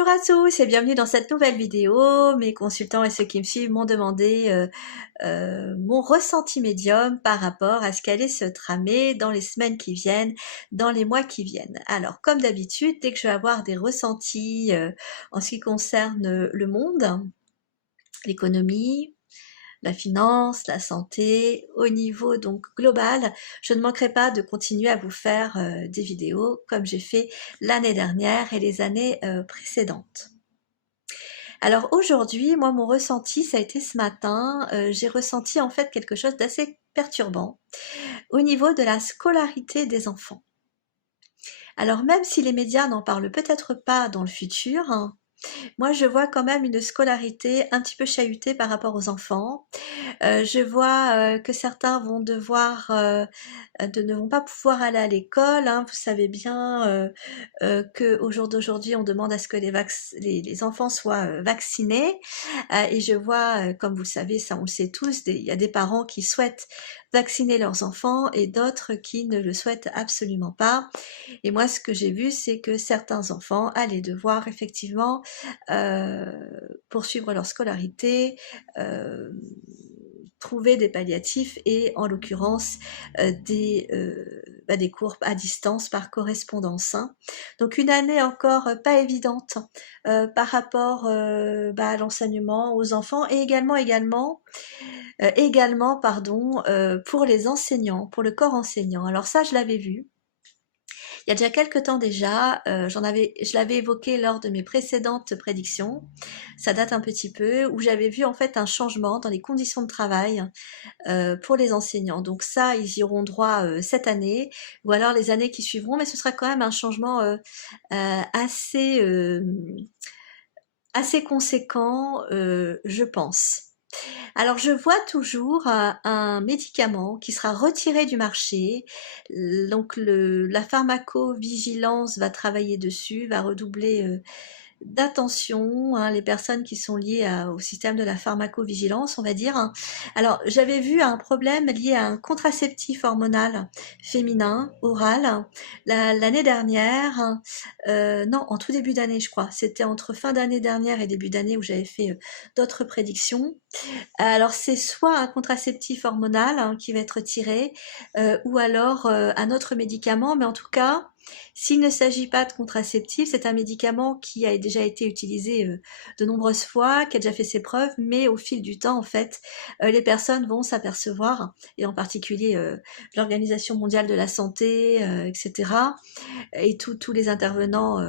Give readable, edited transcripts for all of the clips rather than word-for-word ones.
Bonjour à tous et bienvenue dans cette nouvelle vidéo. Mes consultants et ceux qui me suivent m'ont demandé mon ressenti médium par rapport à ce qu'allait se tramer dans les semaines qui viennent, dans les mois qui viennent. Alors comme d'habitude, dès que je vais avoir des ressentis en ce qui concerne le monde, l'économie, la finance, la santé, au niveau donc global, je ne manquerai pas de continuer à vous faire des vidéos comme j'ai fait l'année dernière et les années précédentes. Alors aujourd'hui, moi mon ressenti, ça a été ce matin, j'ai ressenti en fait quelque chose d'assez perturbant au niveau de la scolarité des enfants. Alors même si les médias n'en parlent peut-être pas dans le futur, hein, moi je vois quand même une scolarité un petit peu chahutée par rapport aux enfants. Je vois que certains vont devoir, ne vont pas pouvoir aller à l'école, hein. Vous savez bien qu'au jour d'aujourd'hui, on demande à ce que les enfants soient vaccinés. Et je vois, comme vous le savez, ça on le sait tous, il y a des parents qui souhaitent vacciner leurs enfants et d'autres qui ne le souhaitent absolument pas. Et moi, ce que j'ai vu, c'est que certains enfants allaient devoir effectivement poursuivre leur scolarité, euh, trouver des palliatifs et en l'occurrence des cours à distance par correspondance, hein. Donc une année encore pas évidente par rapport à l'enseignement aux enfants et également pardon, pour les enseignants, pour le corps enseignant. Alors ça je l'avais vu. Il y a déjà quelques temps déjà, je l'avais évoqué lors de mes précédentes prédictions, ça date un petit peu, où j'avais vu en fait un changement dans les conditions de travail pour les enseignants. Donc ça, ils y auront droit cette année, ou alors les années qui suivront, mais ce sera quand même un changement assez, assez conséquent, je pense. Alors je vois toujours un médicament qui sera retiré du marché, donc la pharmacovigilance va travailler dessus, va redoubler d'attention, hein, les personnes qui sont liées au système de la pharmacovigilance, on va dire, hein. Alors, j'avais vu un problème lié à un contraceptif hormonal féminin, oral, l'année dernière, non, en tout début d'année, je crois. C'était entre fin d'année dernière et début d'année où j'avais fait d'autres prédictions. Alors c'est soit un contraceptif hormonal hein, qui va être tiré, ou alors un autre médicament, mais en tout cas, s'il ne s'agit pas de contraceptif, c'est un médicament qui a déjà été utilisé de nombreuses fois, qui a déjà fait ses preuves, mais au fil du temps, en fait, les personnes vont s'apercevoir, et en particulier l'Organisation mondiale de la santé, etc., et tous les intervenants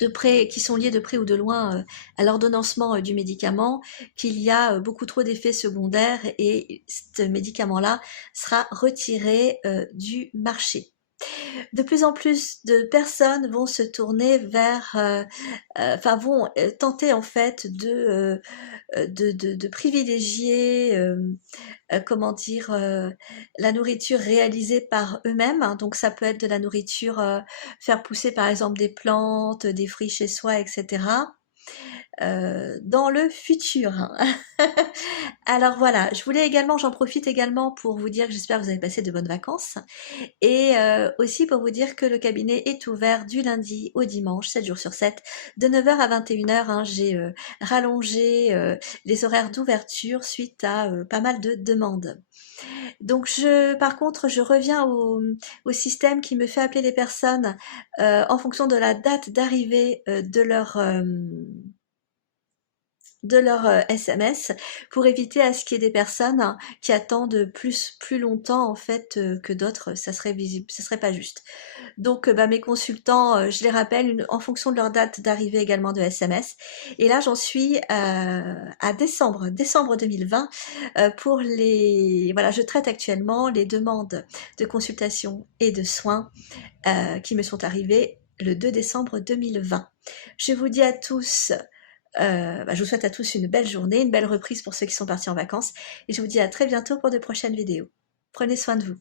de près, qui sont liés de près ou de loin à l'ordonnancement du médicament, qu'il y a beaucoup trop d'effets secondaires et ce médicament-là sera retiré du marché. De plus en plus de personnes vont se tourner vers, enfin vont tenter en fait de privilégier, comment dire, la nourriture réalisée par eux-mêmes, hein. Donc ça peut être de la nourriture, faire pousser par exemple des plantes, des fruits chez soi, etc. Dans le futur, hein. Alors voilà, j'en profite également pour vous dire que j'espère que vous avez passé de bonnes vacances et aussi pour vous dire que le cabinet est ouvert du lundi au dimanche, 7 jours sur 7, de 9h à 21h, hein. J'ai rallongé les horaires d'ouverture suite à pas mal de demandes. Donc par contre, je reviens au système qui me fait appeler les personnes en fonction de la date d'arrivée de leur SMS pour éviter à ce qu'il y ait des personnes hein, qui attendent plus longtemps en fait que d'autres, ça serait visible, ça serait pas juste. Donc mes consultants, je les rappelle en fonction de leur date d'arrivée également de SMS. Et là j'en suis à décembre 2020 pour les voilà, je traite actuellement les demandes de consultation et de soins qui me sont arrivées le 2 décembre 2020. Je vous dis à tous je vous souhaite à tous une belle journée, une belle reprise pour ceux qui sont partis en vacances et je vous dis à très bientôt pour de prochaines vidéos. Prenez soin de vous.